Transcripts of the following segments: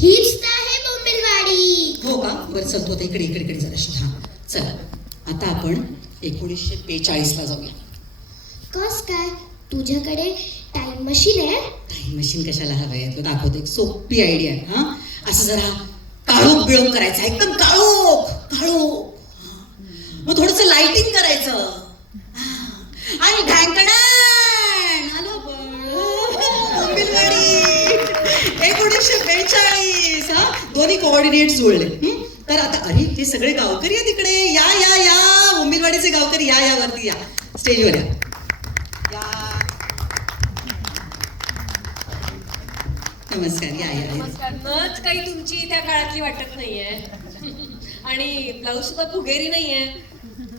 हीच तर आहे बोंबिलवाडी. हो का बरं चल तू आता इकडे इकडे इकडे जराशी हां चला. आता आपण एकोणीसशे बेचाळीसला जाऊया. कस काय? तुझ्याकडे टाइम मशीन आहे? टाईम मशीन कशाला हवं आहे तुला दाखवतो एक सोपी आयडिया आहे हां? असं जरा काळोख बिळोख करायचं. एकदम काळोख काळोख. मग थोडंसं लाइटिंग करायचं. आणि ढांकणान आलो आपण. बोंबिलवाडी. एकोणीसशे बेचाळीस हा? दोन्ही कोऑर्डिनेट जुळले. हं? तर आता अरे ते सगळे गावकरी आहे तिकडे या या या. बोंबिलवाडीचे गावकरी या या वरती या. स्टेजवर या. या. नमस्कार. या या नमस्कार. नच काही तुमची त्या काळातली वाटत नाहीये. आणि ब्लाऊज सुद्धा फुगेरी नाहीये.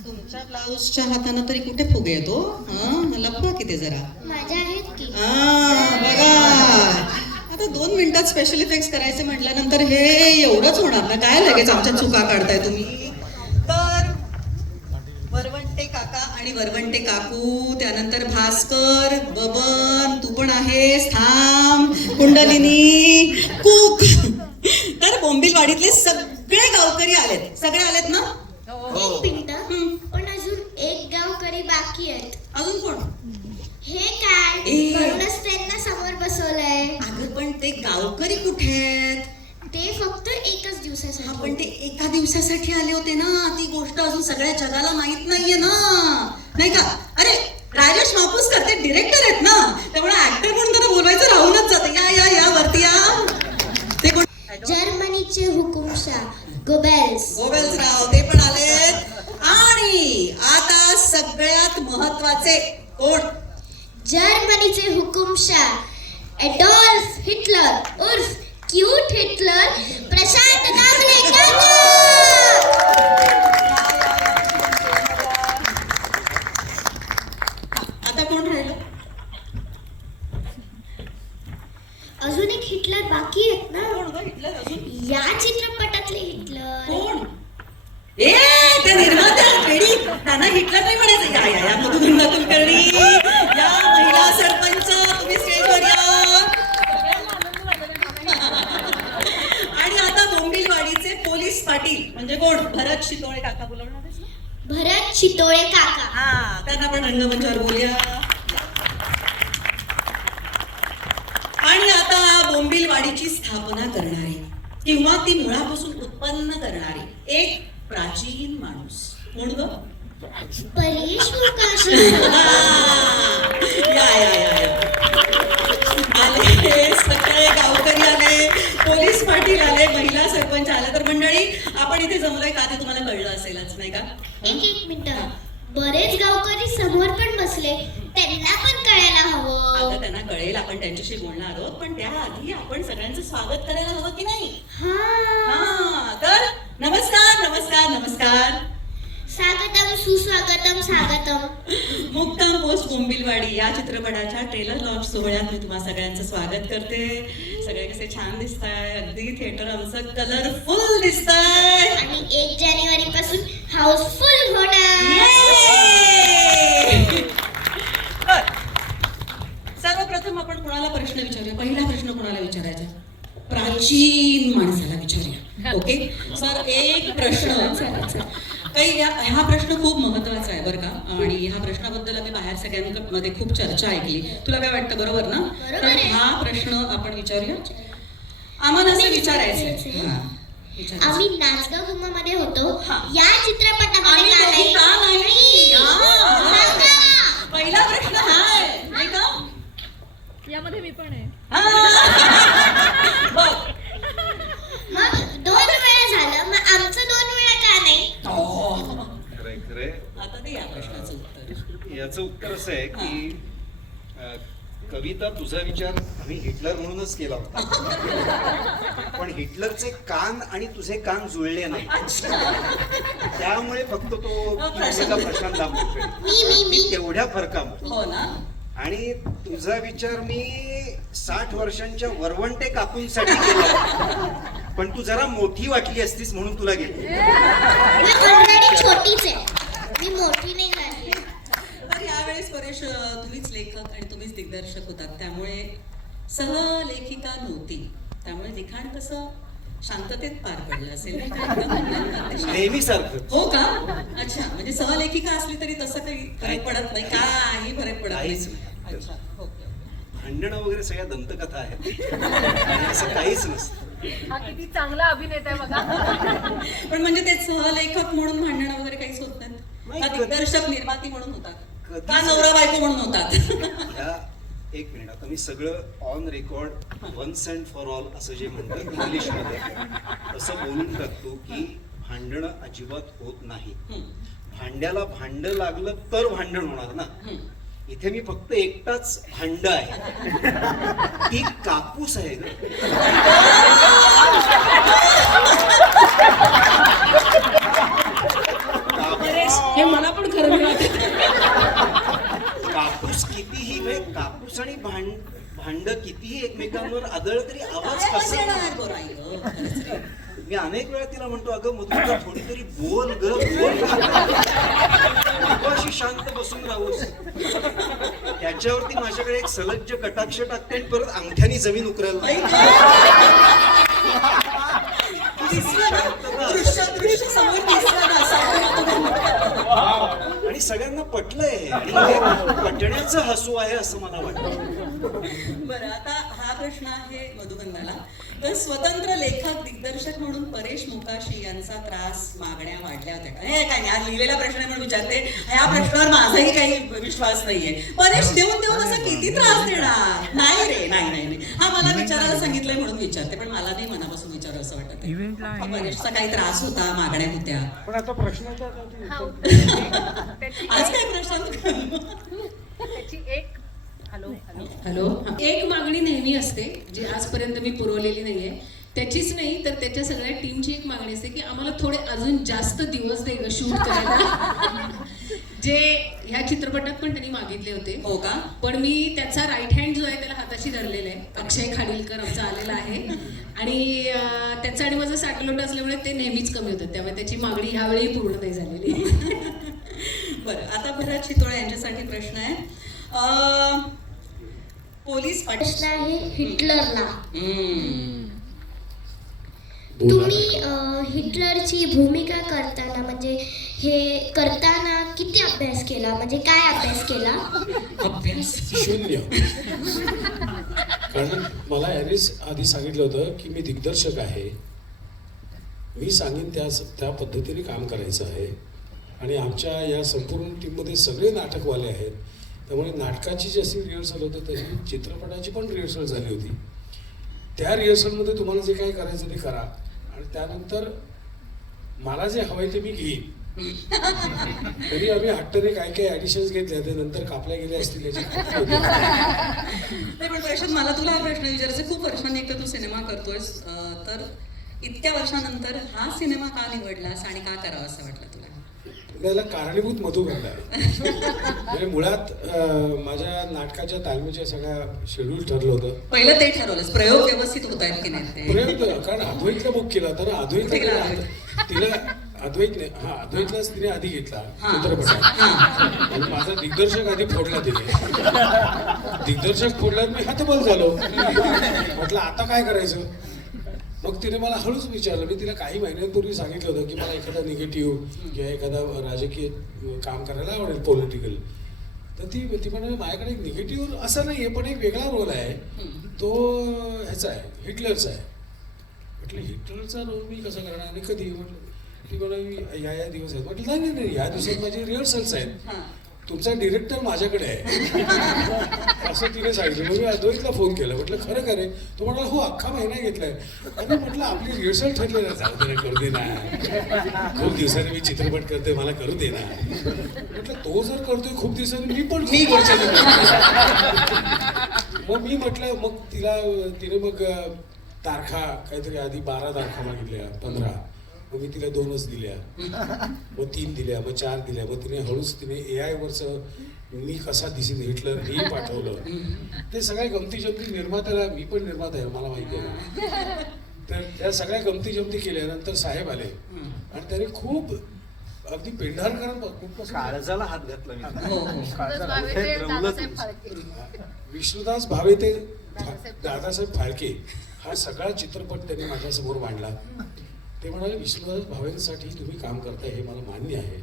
तुमच्या ब्लाऊजच्या हातानं तरी कुठे फुगे येतो? हा? लपवा किती जरा. माझ्या आहेत की. हा बघा. आता दोन मिनिटात स्पेशल इफेक्ट्स करायचे म्हटल्यानंतर हे एवढंच होणार ना? काय लगेच आमच्या चुका काढताय तुम्ही? तर वरवंटे काका आणि वरवंटे काकू त्यानंतर भास्कर बबन तू पण आहेस थांब. कुंडलिनी कुक. तर बोंबिलवाडीतले सगळे गावकरी आलेत. सगळे आलेत ना? एक मिनिट हं. पण अजून एक गावकरी बाकी आहेत. अजून कोण? हे काय? ए. म्हणूनच त्यांना समोर बसवलंय. ते गावकरी कुठे आहेत? ते फक्त एकच दिवसासाठी. पण ते एका दिवसासाठी आले होते ना. ती गोष्ट अजून सगळ्या जगाला माहीत नाहीये ना. नाही का? अरे राजेश मापूसकर ते डिरेक्टर आहेत ना. त्यामुळे ऍक्टर म्हणून त्यांना बोलवायचं राहूनच जातं. या या या वरती या. ते कोण? जर्मनीचे हुकुमशाह गोबेल्स. गोवेल्स राव ते पण आलेत. आणि आता सगळ्यात महत्त्वाचे कोण? जर्मनीचे हुकुमशाह एडॉल्फ हिटलर उर्फ क्यूट हिटलर प्रशांत आता कोण राहिलं? अजून एक हिटलर बाकी आहेत ना? कोण गं हिटलर अजून? या चित्रपटातले हिटलर कोण? ए त्या निर्मात्या पेढी त्यांना हिटलर नाही म्हणायचं. या या या मधुगंधा कुलकर्णी या महिला सरपंच तुम्ही स्टेजवर या आणि आता बोंबिलवाडीचे पोलीस कोण? भरत शितोळे काका बोलवणार आहेस ना? भरत चितोळे काका. हा त्यांना पण रंगमंचावर बोलूया. आणि आता बोंबिलवाडीची स्थापना करणारे किंवा ती मुळापासून उत्पन्न करणारे एक प्राचीन माणूस. कोण ग? परेश मुकाशी या या या. पाटील आले महिला सरपंच आले. तर मंडळी आपण इथे जमलोय का? ते तुम्हाला कळलं असेलच नाही का? एक एक मिनिट. बरेच गावकरी समोर पण बसले. त्यांना पण कळायला हवं. आता त्यांना कळेल आपण त्यांच्याशी बोलणार आहोत पण त्याआधी आपण सगळ्यांचं स्वागत करायला हवं की नाही? हा. हा तर नमस्कार नमस्कार नमस्कार. स्वागतम सुस्वागतम स्वागतम. मुक्काम पोस्ट बोंबिलवाडी या चित्रपटाच्या ट्रेलर लॉन्च सोहळ्यात मी तुम्हा सगळ्यांचं स्वागत करते. सगळे कसे छान दिसताय. अगदी थिएटर आमचं कलरफुल दिसतंय. आणि एक जानेवारी पासून हाऊसफुल होणार. सर्वप्रथम आपण कोणाला प्रश्न विचारूया? पहिला प्रश्न कोणाला विचारायचा? प्राचीन माणसाला विचारूया. ओके सर एक प्रश्न. काही हा प्रश्न खूप महत्त्वाचा आहे बरं का. आणि ह्या प्रश्नाबद्दल आम्ही बाहेर सगळ्यांमध्ये खूप चर्चा ऐकली. तुला काय वाटतं बरोबर ना? तर. हा प्रश्न आपण विचारूया. आम्हाला असं विचारायचं हा आम्ही नाचगाव होतो. हा. या चित्रपटामध्ये? हा. पहिला प्रश्न हा आहे नाही का? यामध्ये मी पण आहे बघ मग दोन वेळा झालं मग आमचं दोन वेळा का नाही खरंय खरंय आता ते या प्रश्नाचं उत्तर याचं उत्तर असं आहे की अ, कविता तुझा विचार आम्ही हिटलर म्हणूनच केला होता. पण हिटलरचे कान आणि तुझे कान जुळले नाही. त्यामुळे फक्त तो प्रशांत दामोदर तेवढ्या फरकामुळे हो ना. आणि तुझा विचार मी साठ वर्षांच्या वरवंटे काकूंसाठी केला पण तू जरा मोठी वाटली असतीस म्हणून तुला आहे. मी मोठी नाही झाली तर यावेळेस परेश अं, तुम्हीच लेखक आणि तुम्हीच दिग्दर्शक होतात. त्यामुळे सहलेखिका नव्हती. त्यामुळे लिखाण कसं शांततेत पार पडलं असेल हो का? अच्छा. म्हणजे सहलेखिका असली तरी तसं काही फरक पडत नाही. काही फरक पडत काहीच नाही. अच्छा. भांडणं वगैरे सगळ्या दंतकथा आहेत. असं काहीच नसतं. हा किती चांगला अभिनेता आहे बघा. पण म्हणजे ते सहलेखक म्हणून भांडणं वगैरे काहीच होत नाही, दिग्दर्शक निर्माती म्हणून होतात. का नवरा बायको म्हणून होतात. एक मिनिट आता मी सगळं on record once and for all असं जे म्हणतात इंग्लिशमध्ये. तसं बोलून टाकतो की भांडणं अजिबात होत नाही. भांड्याला भांड लागलं तर भांडण होणार ना. इथे मी फक्त एकटाच भांड आहे. ती कापूस आहे कापूस हे मला पण खरं कापूस कितीही म्हणजे कापूस आणि भांड भांड कितीही एकमेकांवर आदळ तरी आवाज कसा येणार. मी अनेक वेळा तिला म्हणतो अगं मधुरा थोडी तरी बोल ग बोल नको अशी शांत बसून राहूस त्याच्यावरती माझ्याकडे एक सलज्ज कटाक्ष टाकते आणि परत अंगठ्यानी जमीन उकरायला लागते. गं. दिसलं ना? दृश्य दृश्य समोर दिसलं ना सावकाश. आणि सगळ्यांना पटलंय. पटण्याचं हसू आहे असं मला वाटतं. बरं आता प्रश्न आहे मधुबंधाला. तर स्वतंत्र लेखक दिग्दर्शक म्हणून परेश मुकाशी यांचा त्रास मागण्या वाढल्या होत्या. का? हे काय नाही, हा लिहिलेला प्रश्न म्हणून विचारते. ह्या प्रश्नावर माझाही काही विश्वास नाहीये. परेश देऊन देऊन असा किती त्रास देणार? नाही रे नाही नाही नाही. हा मला विचारायला सांगितलंय म्हणून विचारते पण मला नाही मनापासून विचारू असं वाटत परेशचा काही त्रास होता मागण्या होत्या. पण आता त्याची आज काय प्रश्न हॅलो? एक मागणी नेहमी असते जी आजपर्यंत मी पुरवलेली नाहीये. त्याचीच नाही तर त्याच्या सगळ्या टीमची एक मागणी असते की आम्हाला थोडे अजून जास्त दिवस दे ग शूट करायला. जे ह्या चित्रपटात पण त्यांनी मागितले होते. हो का? पण मी त्याचा राईट हँड जो आहे त्याला हाताशी धरलेला आहे. अक्षय खाडीलकर आमचा आलेला आहे. आणि त्याचं आणि माझं साठलोट असल्यामुळे ते नेहमीच कमी होतं. त्यामुळे त्याची मागणी ह्यावेळी पूर्ण नाही झालेली. बरं आता भरत चितोळे यांच्यासाठी प्रश्न आहे. पोलीस प्रश्न आहे हिटलरला. तुम्ही अं, हिटलरची भूमिका करताना म्हणजे हे करताना किती अभ्यास केला? म्हणजे काय अभ्यास केला? अभ्यास. शून्य. कारण मला यानेच आधी सांगितलं होतं की मी दिग्दर्शक आहे. मी सांगेन त्या त्या पद्धतीने काम करायचं आहे. आणि आमच्या या संपूर्ण टीममध्ये सगळे नाटकवाले आहेत. त्यामुळे नाटकाची जशी रिहर्सल होते तशी चित्रपटाची पण रिहर्सल झाली होती. त्या रिहर्सलमध्ये तुम्हाला जे काही करायचं ते करा. आणि त्यानंतर मला जे हवंय ते मी घेईन. तरी आम्ही हट्टने काय काय ऍडिशन्स घेतल्या ते नंतर कापल्या गेल्या असतील याची नाही पण प्रशांत मला तुला हा प्रश्न विचारायचा खूप वर्षांनी एकदा तू सिनेमा करतोयस. तर इतक्या वर्षानंतर हा सिनेमा का निवडलास आणि का करावा असं वाटलं तुला? त्याला कारणीभूत मधुगंध आहे म्हणजे मुळात माझ्या नाटकाच्या तालमीच्या सगळ्या शेड्यूल ठरलं होतं. पहिलं ते ठरवलंस प्रयोग व्यवस्थित होत आहेत की नाही प्रयोग कारण अद्वैतला बुक केला तर अद्वैत? तिला अद्वैतने हा अद्वैतलाच तिने आधी घेतला. चित्रपटात आणि माझा दिग्दर्शक आधी फोडला तिने. दिग्दर्शक फोडला मी हतबल झालो. म्हटलं आता काय करायचं? मग तिने मला हळूच विचारलं. मी तिला काही महिन्यांपूर्वी सांगितलं होतं की मला एखादा निगेटिव्ह किंवा एखादा राजकीय काम करायला आवडेल पॉलिटिकल तर ती ती म्हणाली माझ्याकडे एक निगेटिव्ह असं नाही आहे पण एक वेगळा रोल आहे. तो ह्याचा आहे हिटलरचा आहे. म्हटलं हिटलरचा रोल मी कसा करणार? आणि कधी? म्हटलं ती म्हणाली या या दिवस आहेत. म्हटलं नाही नाही नाही या दिवसात माझे रिहर्सल्स आहेत. तुमचा डिरेक्टर माझ्याकडे आहे. असं तिने सांगितलं. मग मी अद्वैतला फोन केला. म्हटलं खरं खरे तो म्हणाला हो अख्खा महिना घेतलाय. आणि म्हटलं आपली रिहर्सल ठरली ना जाऊ दे करू दे ना. खूप दिवसांनी मी चित्रपट करते मला करू दे ना. म्हटलं तो जर करतोय खूप दिवसांनी मी पण मी मग मी म्हटलं मग तिला तिने मग तारखा काहीतरी आधी बारा तारखा मागितल्या पंधरा. मग मी तिला दोनच दिल्या. मग तीन दिल्या मग चार दिल्या. मग तिने हळूच तिने ए आय वरचं मी कसा दिसेन हिटलर हे पाठवलं. ते सगळ्या गमती जमती निर्मात्याला मी पण निर्माता आहे मला माहिती आहे. ना तर त्या सगळ्या गमती जमती केल्यानंतर साहेब आले. आणि त्याने खूप अगदी पेंढारकर काळजाला हात घातला मी. हो हो. विष्णुदास भावे ते दादासाहेब फाळके हा हा सगळा चित्रपट त्यांनी माझ्यासमोर मांडला. ते म्हणाले विष्णुदास भावेंसाठी तुम्ही काम करताय हे मला मान्य आहे.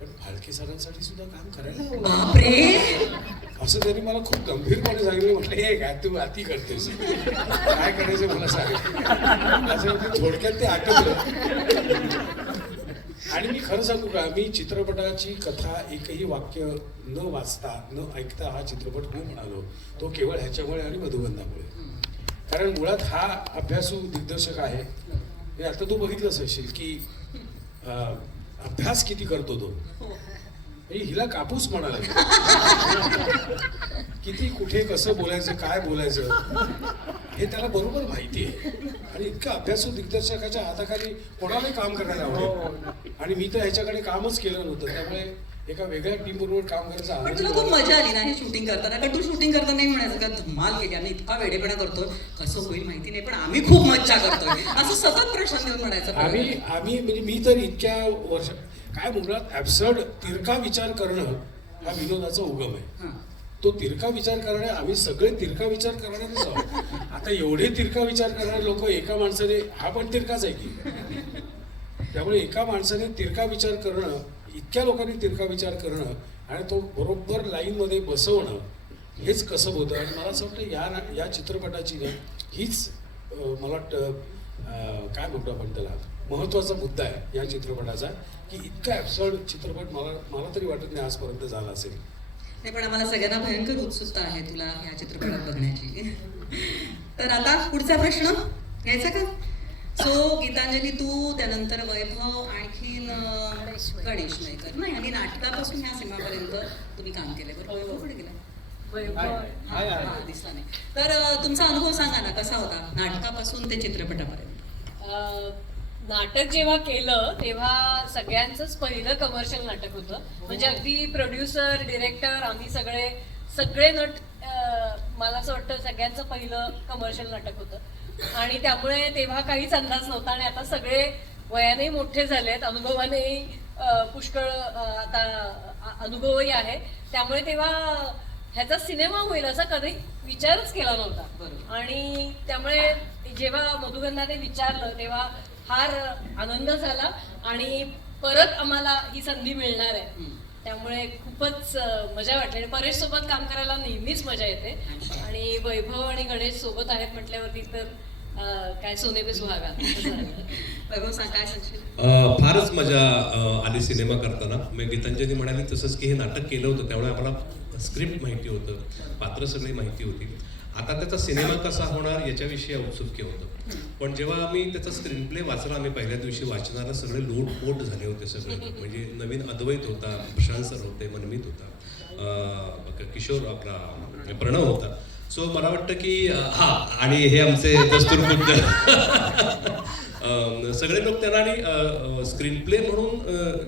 पण फाळके सरांसाठी सुद्धा काम करायला हवं. असं त्यांनी मला खूप गंभीरपणे सांगितलं. म्हटलं हे काय तू अति करतेस. काय करायचं मला सांग. असं ते थोडक्यात ते आटोपलं आणि मी खरं सांगू का मी चित्रपटाची कथा एकही वाक्य न वाचता न ऐकता हा चित्रपट हो म्हणालो. तो केवळ ह्याच्यामुळे आणि मधुगंधामुळे कारण मुळात हा अभ्यासू दिग्दर्शक आहे. हे आता तू बघितलंच असेल की अभ्यास किती करतो तो? म्हणजे हिला कापूस म्हणाला किती कुठे कसं बोलायचं काय बोलायचं हे त्याला बरोबर माहिती आहे. आणि इतकं अभ्यासू दिग्दर्शकाच्या हाताखाली कोणालाही काम करायला आवडेल. आणि मी तर ह्याच्याकडे कामच केलं नव्हतं. त्यामुळे एका वेगळ्या टीम बरोबर काम करायचा पण तुला खूप मजा आली ना हे शूटिंग करताना? कारण तू शूटिंग करताना नाही म्हणायचं का धमाल केली आणि इतका वेडेपणा करतोय. कसं होईल माहिती नाही पण आम्ही खूप मज्जा करतोय. असं सतत प्रश्न देऊन म्हणायचं आम्ही आम्ही म्हणजे मी तर इतक्या वर्ष काय मुळात ऍब्सर्ड तिरका विचार करणं हा विनोदाचा उगम आहे. तो तिरका विचार करणे आम्ही सगळे तिरका विचार करणारेच आहोत. आता एवढे तिरका विचार करणारे लोक एका माणसाने हा पण तिरकाच आहे की. त्यामुळे एका माणसाने तिरका विचार करणं इतक्या लोकांनी तिरका विचार करणं आणि तो बरोबर लाईनमध्ये बसवणं हेच कसं होतं आणि मला असं वाटतं या ना- या चित्रपटाची ना हीच मला वाटतं काय म्हणतो आपण त्याला? महत्त्वाचा मुद्दा आहे या चित्रपटाचा की इतका ॲब्सर्ड चित्रपट मला मला तरी वाटत नाही आजपर्यंत झाला असेल. नाही पण आम्हाला सगळ्यांना भयंकर उत्सुकता आहे तुला या चित्रपटात बघण्याची. तर आता पुढचा प्रश्न घ्यायचा का? सो गीतांजली तू त्यानंतर वैभव आणि गणेश नाईकर नाही आणि नाटकापासून ह्या सिनेमापर्यंत तुम्ही काम केलंय. बरं वैभव कुठे गेला. हा, हा, दिसला नाही. तर तुमचा अनुभव सांगा ना कसा होता नाटकापासून ते चित्रपटापर्यंत? नाटक जेव्हा केलं तेव्हा सगळ्यांचंच पहिलं कमर्शियल नाटक होतं. म्हणजे अगदी प्रोड्युसर डिरेक्टर आम्ही सगळे सगळे नट मला असं वाटतं सगळ्यांचं पहिलं कमर्शियल नाटक होतं. आणि त्यामुळे तेव्हा काहीच अंदाज नव्हता आणि आता सगळे वयानेही मोठे झालेत अनुभवानेही अं, पुष्कळ आता अनुभवही आहे. त्यामुळे तेव्हा ह्याचा सिनेमा होईल असा कधी विचारच केला नव्हता. आणि त्यामुळे जेव्हा मधुगंधाने विचारलं तेव्हा फार आनंद झाला आणि परत आम्हाला ही संधी मिळणार आहे. त्यामुळे खूपच मजा वाटली. आणि परेश सोबत काम करायला नेहमीच मजा येते. आणि वैभव आणि गणेश सोबत आहेत म्हटल्यावरती तर काय सोने पे सुहागा. असं झालं. वैभव सांग काय सांगशील? अ, फारच मजा अ, आली सिनेमा करताना. मी गीतांजली म्हणाली तसंच की हे नाटक केलं होतं त्यामुळे आम्हाला स्क्रिप्ट माहिती होतं पात्र सगळी माहिती होती. आता त्याचा सिनेमा कसा होणार याच्याविषयी औत्सुक्य होतं. पण जेव्हा आम्ही त्याचा स्क्रीन प्ले वाचला आम्ही पहिल्या दिवशी वाचनाला सगळे लोटपोट झाले होते सगळे. म्हणजे नवीन अद्वैत होता प्रशांत सर होते मनमित होता अ, किशोर आपला प्रणव होता. सो मला वाटतं की हा आणि हे आमचे दस्तूर सगळे लोक त्यांना आणि स्क्रीन प्ले म्हणून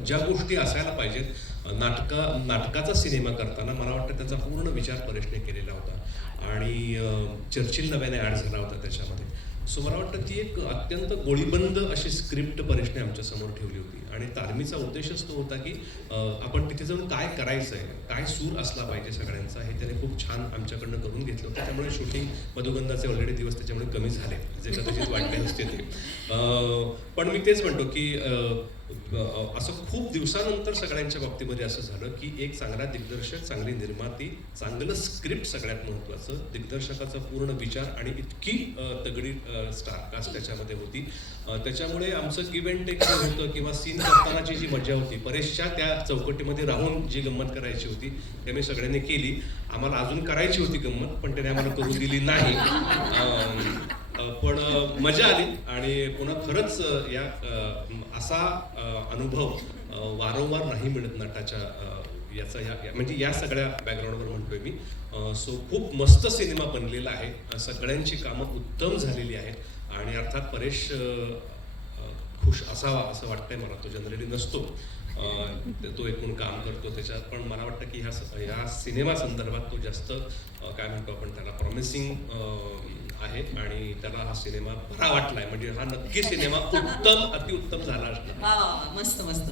ज्या गोष्टी असायला पाहिजेत नाटका नाटकाचा सिनेमा करताना मला वाटतं त्याचा पूर्ण विचार परेशने केलेला होता. आणि चर्चिल नव्याने ॲड झाला होता त्याच्यामध्ये. सो मला वाटतं ती एक अत्यंत गोळीबंद अशी स्क्रिप्ट परेशने आमच्यासमोर ठेवली होती. आणि तालमीचा उद्देशच तो होता की आपण तिथे जाऊन काय करायचं आहे काय सूर असला पाहिजे सगळ्यांचा हे त्याने खूप छान आमच्याकडनं करून घेतलं होतं. त्यामुळे शूटिंग मधुगंधाचे ऑलरेडी दिवस त्याच्यामुळे कमी झाले जे कदाचित वाटले असते ते. पण मी तेच म्हणतो की असं खूप दिवसानंतर सगळ्यांच्या बाबतीमध्ये असं झालं की एक चांगला दिग्दर्शक चांगली निर्माती चांगलं स्क्रिप्ट सगळ्यात महत्त्वाचं दिग्दर्शकाचा पूर्ण विचार आणि इतकी तगडी स्टार कास्ट त्याच्यामध्ये होती. त्याच्यामुळे आमचं गिव्ह अँड टेक जे होतं किंवा सीन करतानाची जी मजा होती बरेचशा त्या चौकटीमध्ये राहून जी गंमत करायची होती ते मी सगळ्यांनी केली. आम्हाला अजून करायची होती गंमत पण त्याने आम्हाला करू दिली नाही. पण मजा आली आणि पुन्हा खरंच या असा अनुभव वारंवार नाही मिळत नाटाच्या याचा या म्हणजे या सगळ्या बॅकग्राऊंडवर म्हणतोय मी. सो खूप मस्त सिनेमा बनलेला आहे. सगळ्यांची कामं उत्तम झालेली आहेत आणि अर्थात परेश खुश असावा असं वाटतंय मला. तो जनरली नसतो. तो एकूण काम करतो त्याच्यात. पण मला वाटतं की ह्या स- ह्या सिनेमा संदर्भात तो जास्त काय म्हणतो आपण त्याला प्रॉमिसिंग आहे आणि त्याला हा सिनेमा बरा वाटलाय. म्हणजे हा नक्की सिनेमा उत्तम अतिउत्तम झाला असणार. मस्त मस्त.